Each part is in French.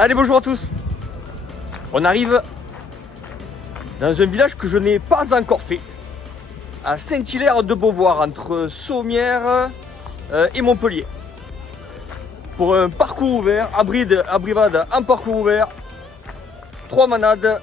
Allez, bonjour à tous. On arrive dans un village que je n'ai pas encore fait, à Saint-Hilaire-de-Beauvoir, entre Sommières et Montpellier. Pour un parcours ouvert, abrivade en parcours ouvert, 3 manades.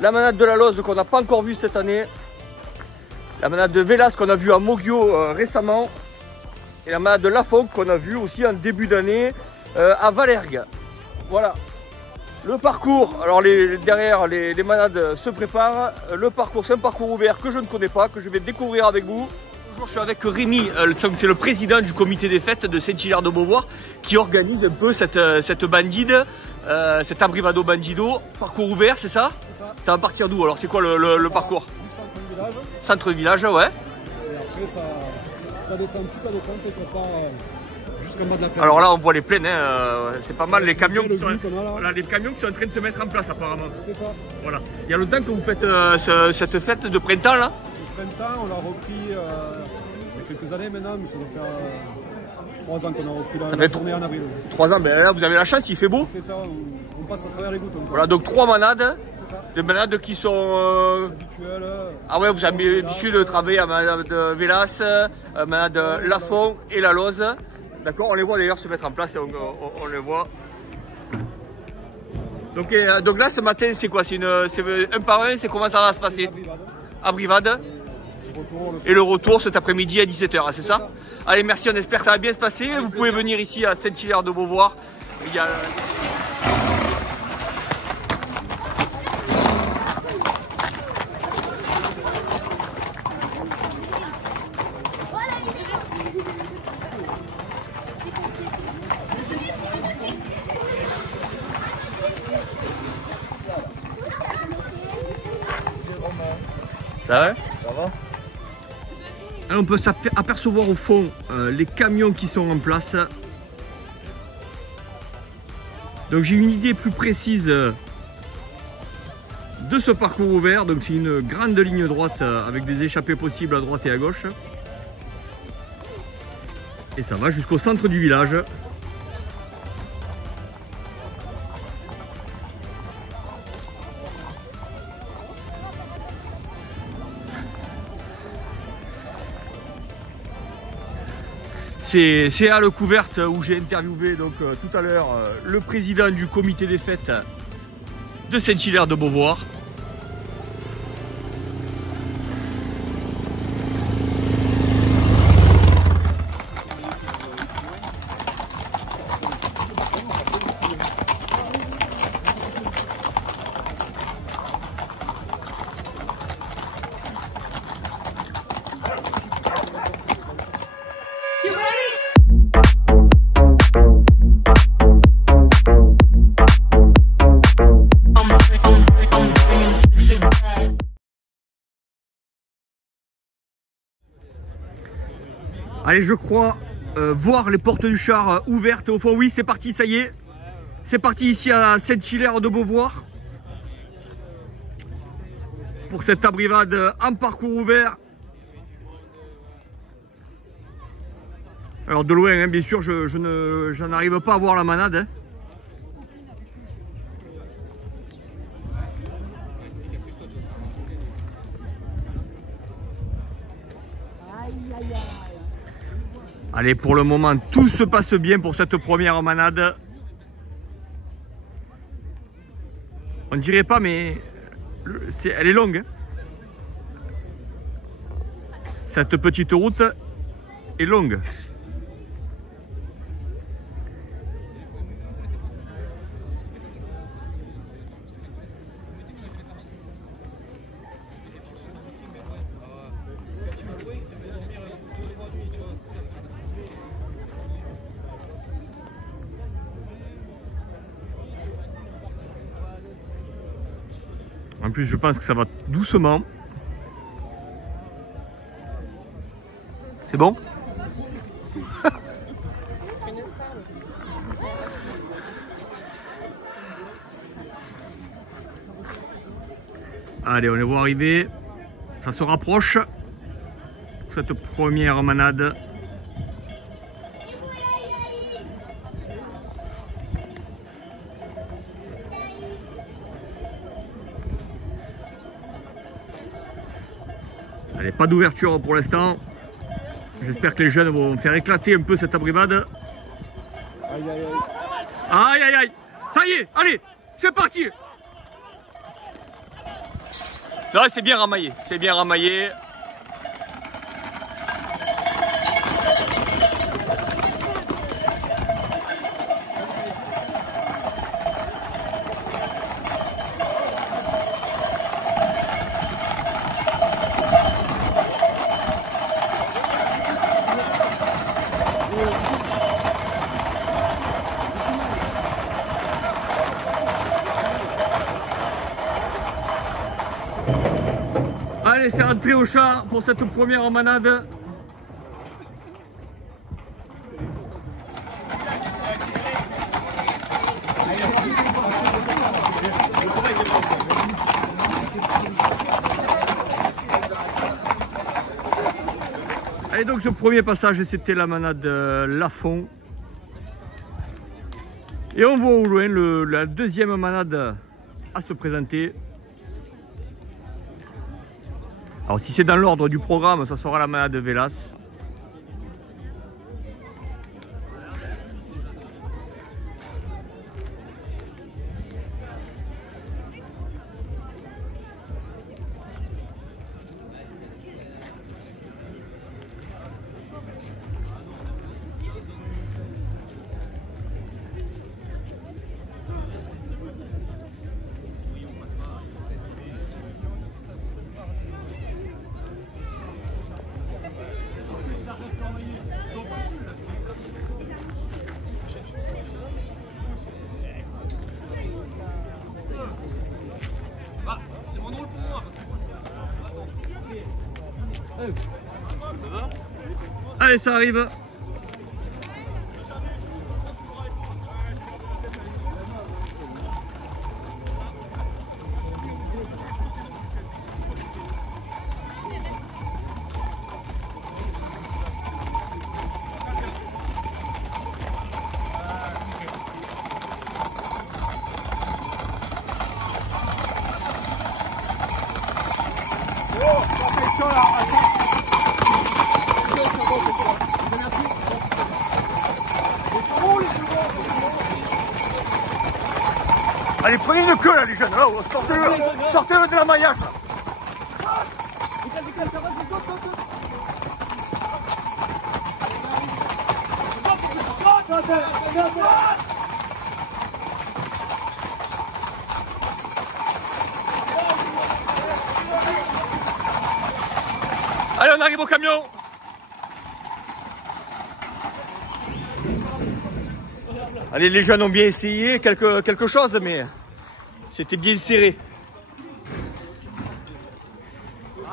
La manade de la Loze qu'on n'a pas encore vue cette année, la manade de Vélas qu'on a vue à Moguio récemment, et la manade de Lafont qu'on a vue aussi en début d'année à Valergue. Voilà. Le parcours, alors derrière les manades se préparent. Le parcours, c'est un parcours ouvert que je ne connais pas, que je vais découvrir avec vous. Aujourd'hui, je suis avec Rémi, c'est le président du comité des fêtes de Saint-Hilaire-de-Beauvoir, qui organise un peu cette bandide, cet abrivado bandido. Parcours ouvert, c'est ça? Ça va partir d'où? Alors c'est quoi le parcours? Du centre-village. Centre-village, ouais. Et après ça descend toute la descente et ça part jusqu'en bas de la plaine. Alors là on voit les plaines, hein, c'est pas mal les camions, les camions qui sont en train de se mettre en place apparemment. C'est ça. Voilà. Il y a longtemps que vous faites cette fête de printemps là? Le printemps, on l'a repris il y a quelques années maintenant, mais ça doit faire 3 ans qu'on a repris la tournée en avril. 3 ans, ben là vous avez la chance, il fait beau. C'est ça, on passe à travers les gouttes. Voilà, donc 3 manades. C'est ça. Des manades qui sont Habituelles. Ah ouais, vous avez l'habitude de travailler à manade de Vélas, manade de Lafont et la Loze. D'accord, on les voit d'ailleurs se mettre en place, on les voit. Donc là ce matin c'est quoi? C'est un par un, c'est comment ça va se passer? Abrivade. Et le retour cet après-midi à 17 h, c'est ça? Allez, merci, on espère que ça va bien se passer. Vous pouvez venir ici à Saint-Hilaire-de-Beauvoir. Il y a... Ça va? Ça va? Alors on peut apercevoir au fond les camions qui sont en place. Donc j'ai une idée plus précise de ce parcours ouvert. Donc c'est une grande ligne droite avec des échappées possibles à droite et à gauche. Et ça va jusqu'au centre du village. C'est à la couverte où j'ai interviewé donc tout à l'heure le président du comité des fêtes de Saint-Hilaire-de-Beauvoir. Allez, je crois voir les portes du char ouvertes au fond. Oui, c'est parti, ça y est. C'est parti ici à Saint-Hilaire-de-Beauvoir pour cette abrivade en parcours ouvert. Alors de loin, hein, bien sûr, je n'arrive pas à voir la manade. Hein. Allez, pour le moment, tout se passe bien pour cette première manade. On ne dirait pas, mais elle est longue. Hein. Cette petite route est longue. En plus, je pense que ça va doucement. C'est bon? Allez, on les voit arriver. Ça se rapproche. Cette première manade. Allez, pas d'ouverture pour l'instant. J'espère que les jeunes vont faire éclater un peu cette abrivade. Aïe, aïe, aïe. Aïe, aïe, aïe. Ça y est, allez, c'est parti. Là, c'est bien ramaillé. C'est bien ramaillé. Allez, c'est rentré au chat pour cette première manade. Allez, donc ce premier passage, c'était la manade Lafond. Et on voit au loin la deuxième manade à se présenter. Alors si c'est dans l'ordre du programme, ça sera la manade Vélas. Allez, ça arrive. Allez, prenez une queue là les jeunes, là, sortez-le de la maillage là. Allez, on arrive au camion. Allez, les jeunes ont bien essayé quelque chose, mais c'était bien serré.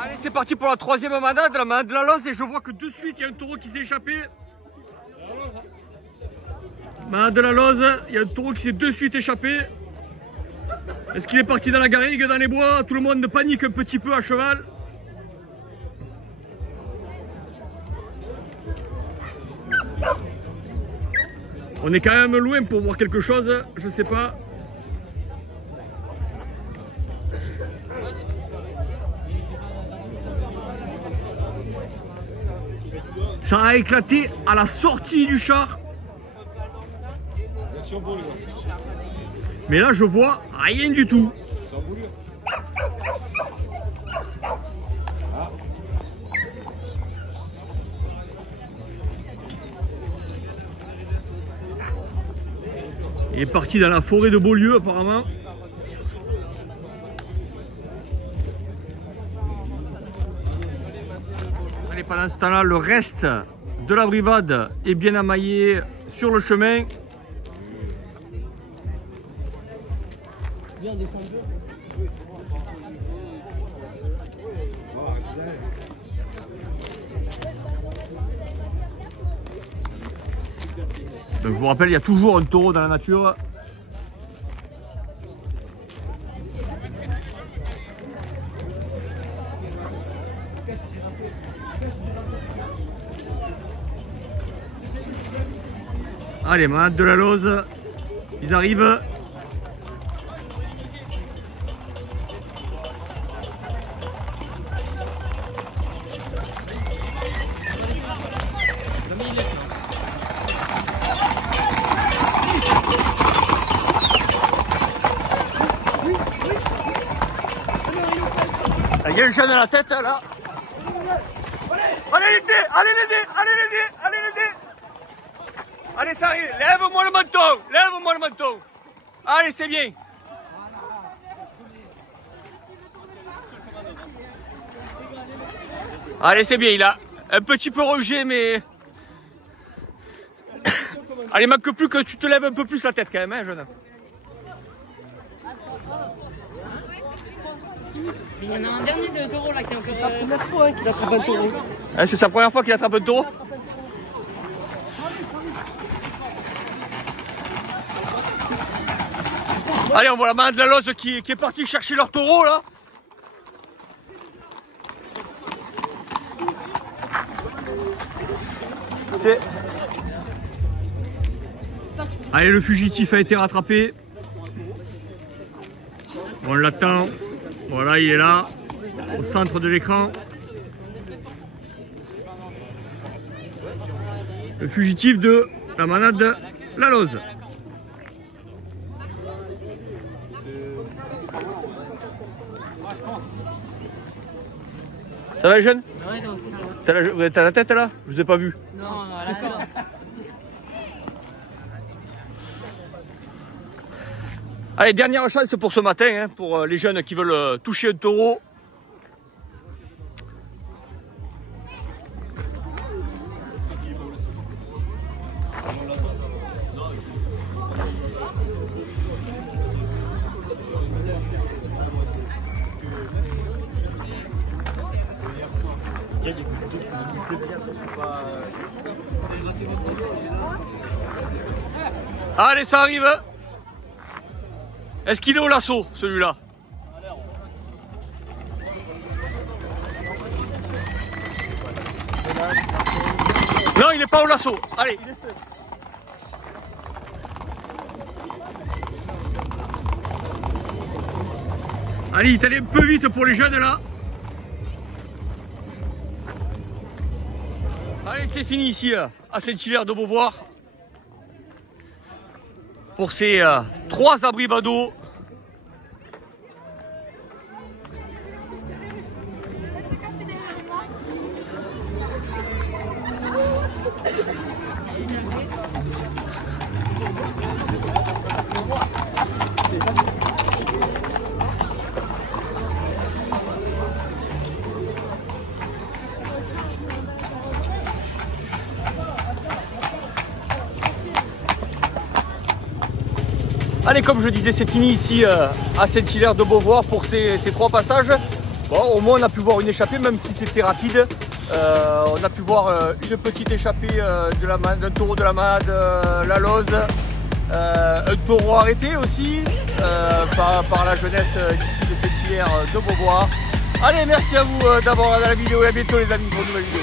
Allez, c'est parti pour la troisième manade, la manade de la Loze, et je vois que de suite, il y a un taureau qui s'est échappé. Manade de la Loze, il y a un taureau qui s'est de suite échappé. Est-ce qu'il est parti dans la garrigue, dans les bois? Tout le monde panique un petit peu à cheval. On est quand même loin pour voir quelque chose, je sais pas. Ça a éclaté à la sortie du char. Mais là je vois rien du tout. Il est parti dans la forêt de Beaulieu apparemment. Allez, pendant ce temps-là, le reste de la brivade est bien amaillé sur le chemin. Donc, je vous rappelle, il y a toujours un taureau dans la nature. Allez, manade de la Loze, ils arrivent. un jeune à la tête là. Allez l'aider, allez l'aider, allez l'aider, allez l'aider. Allez ça arrive, lève-moi le menton, lève-moi le menton. Allez c'est bien. Allez c'est bien, il a un petit peu rejet mais... Allez manque plus que tu te lèves un peu plus la tête quand même hein jeune. Il y en a un dernier de taureau là qui est encore. C'est la première fois qu'il attrape un taureau. Ah, c'est sa première fois qu'il attrape un taureau. Allez, on voit la manade de la Loze qui est partie chercher leur taureau là. Allez, le fugitif a été rattrapé. On l'attend. Voilà, il est là, au centre de l'écran. Le fugitif de la manade de la Loze. Ça va, jeune? Ouais, donc, T'as la tête là? Je vous ai pas vu. non, d'accord. Allez, dernière chance pour ce matin, hein, pour les jeunes qui veulent toucher un taureau. Allez, ça arrive. Est-ce qu'il est au lasso, celui-là? Non, il n'est pas au lasso. Allez. Allez, il est allé un peu vite pour les jeunes, là. Allez, c'est fini ici, à Saint-Hilaire-de-Beauvoir. Pour ces 3 abrivado. Allez, comme je disais, c'est fini ici à Saint-Hilaire-de-Beauvoir pour ces 3 passages. Bon, au moins on a pu voir une échappée, même si c'était rapide. On a pu voir une petite échappée d'un taureau de la manade, la Loze. Un taureau arrêté aussi par la jeunesse d'ici de Saint-Hilaire-de-Beauvoir. Allez, merci à vous d'avoir regardé la vidéo et à bientôt les amis pour une nouvelle vidéo.